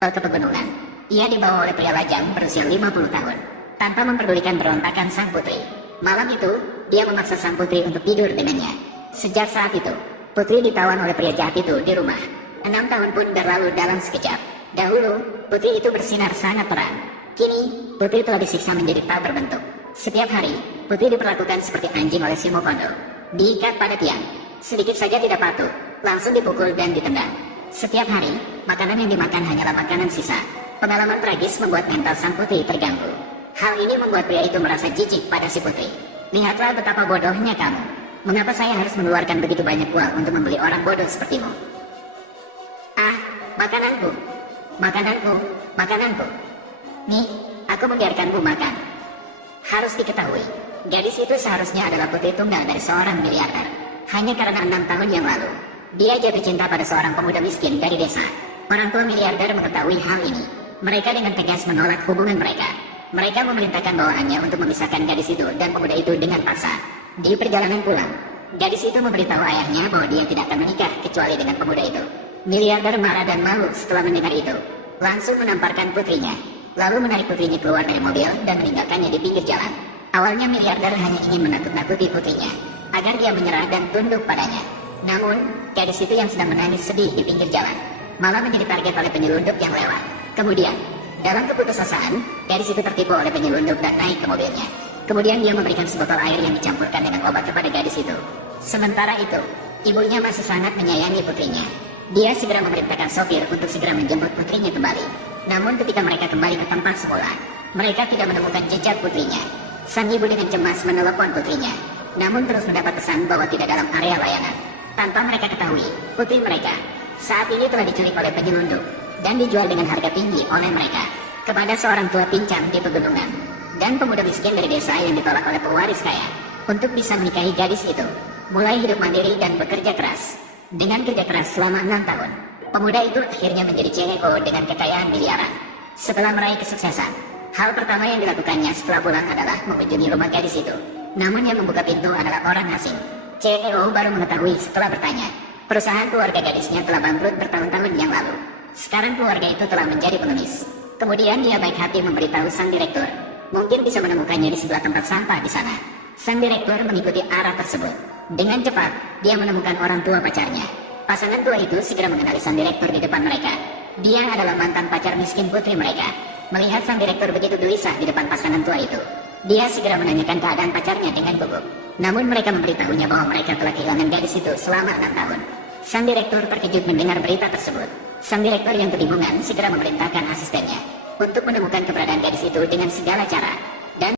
ke pegunungan. Ia dibawa oleh pria lajang berusia 50 tahun, tanpa memperdulikan berontakan sang putri. Malam itu, dia memaksa sang putri untuk tidur dengannya. Sejak saat itu, putri ditawan oleh pria jahat itu di rumah. 6 tahun pun berlalu dalam sekejap. Dahulu, putri itu bersinar sangat terang. Kini, putri telah disiksa menjadi tak berbentuk. Setiap hari, putri diperlakukan seperti anjing oleh Simo Kondo. Diikat pada tiang, sedikit saja tidak patuh, langsung dipukul dan ditendang. Setiap hari, makanan yang dimakan hanyalah makanan sisa. Pengalaman tragis membuat mental sang putri terganggu. Hal ini membuat pria itu merasa jijik pada si putri. Lihatlah betapa bodohnya kamu. Mengapa saya harus mengeluarkan begitu banyak uang untuk membeli orang bodoh sepertimu? Ah, makananku, makananku, makananku. Nih, aku membiarkanmu makan. Harus diketahui, gadis itu seharusnya adalah putri tunggal dari seorang miliarder. Hanya karena 6 tahun yang lalu, dia jatuh cinta pada seorang pemuda miskin dari desa. Orang tua miliarder mengetahui hal ini. Mereka dengan tegas menolak hubungan mereka. Mereka memerintahkan bawahannya untuk memisahkan gadis itu dan pemuda itu dengan paksa. Di perjalanan pulang, gadis itu memberitahu ayahnya bahwa dia tidak akan menikah kecuali dengan pemuda itu. Miliarder marah dan malu setelah mendengar itu. Langsung menamparkan putrinya, lalu menarik putrinya keluar dari mobil dan meninggalkannya di pinggir jalan. Awalnya miliarder hanya ingin menakut-nakuti putrinya, agar dia menyerah dan tunduk padanya. Namun, gadis itu yang sedang menangis sedih di pinggir jalan, malah menjadi target oleh penyelundup yang lewat. Kemudian, dalam keputusasaan, gadis itu tertipu oleh penyelundup dan naik ke mobilnya. Kemudian dia memberikan sebotol air yang dicampurkan dengan obat kepada gadis itu. Sementara itu, ibunya masih sangat menyayangi putrinya. Dia segera memerintahkan sopir untuk segera menjemput putrinya kembali. Namun ketika mereka kembali ke tempat semula, mereka tidak menemukan jejak putrinya. Sang ibu dengan cemas menelepon putrinya, namun terus mendapat pesan bahwa tidak dalam area layanan. Tanpa mereka ketahui, putri mereka saat ini telah diculik oleh penyelundup dan dijual dengan harga tinggi oleh mereka kepada seorang tua pincang di pegunungan dan pemuda miskin dari desa yang ditolak oleh pewaris kaya untuk bisa menikahi gadis itu. Mulai hidup mandiri dan bekerja keras. Dengan kerja keras selama 6 tahun, pemuda itu akhirnya menjadi CEO dengan kekayaan miliaran. Setelah meraih kesuksesan, hal pertama yang dilakukannya setelah pulang adalah mengunjungi rumah gadis itu. Namun yang membuka pintu adalah orang asing. CEO baru mengetahui setelah bertanya. Perusahaan keluarga gadisnya telah bangkrut bertahun-tahun yang lalu. Sekarang keluarga itu telah menjadi pengemis. Kemudian dia baik hati memberitahu sang direktur, mungkin bisa menemukannya di sebelah tempat sampah di sana. Sang direktur mengikuti arah tersebut. Dengan cepat, dia menemukan orang tua pacarnya. Pasangan tua itu segera mengenali sang direktur di depan mereka. Dia adalah mantan pacar miskin putri mereka. Melihat sang direktur begitu gelisah di depan pasangan tua itu, dia segera menanyakan keadaan pacarnya dengan gugup. Namun mereka memberitahunya bahwa mereka telah kehilangan gadis itu selama 6 tahun. Sang direktur terkejut mendengar berita tersebut. Sang direktur yang kebingungan segera memerintahkan asistennya untuk menemukan keberadaan gadis itu dengan segala cara.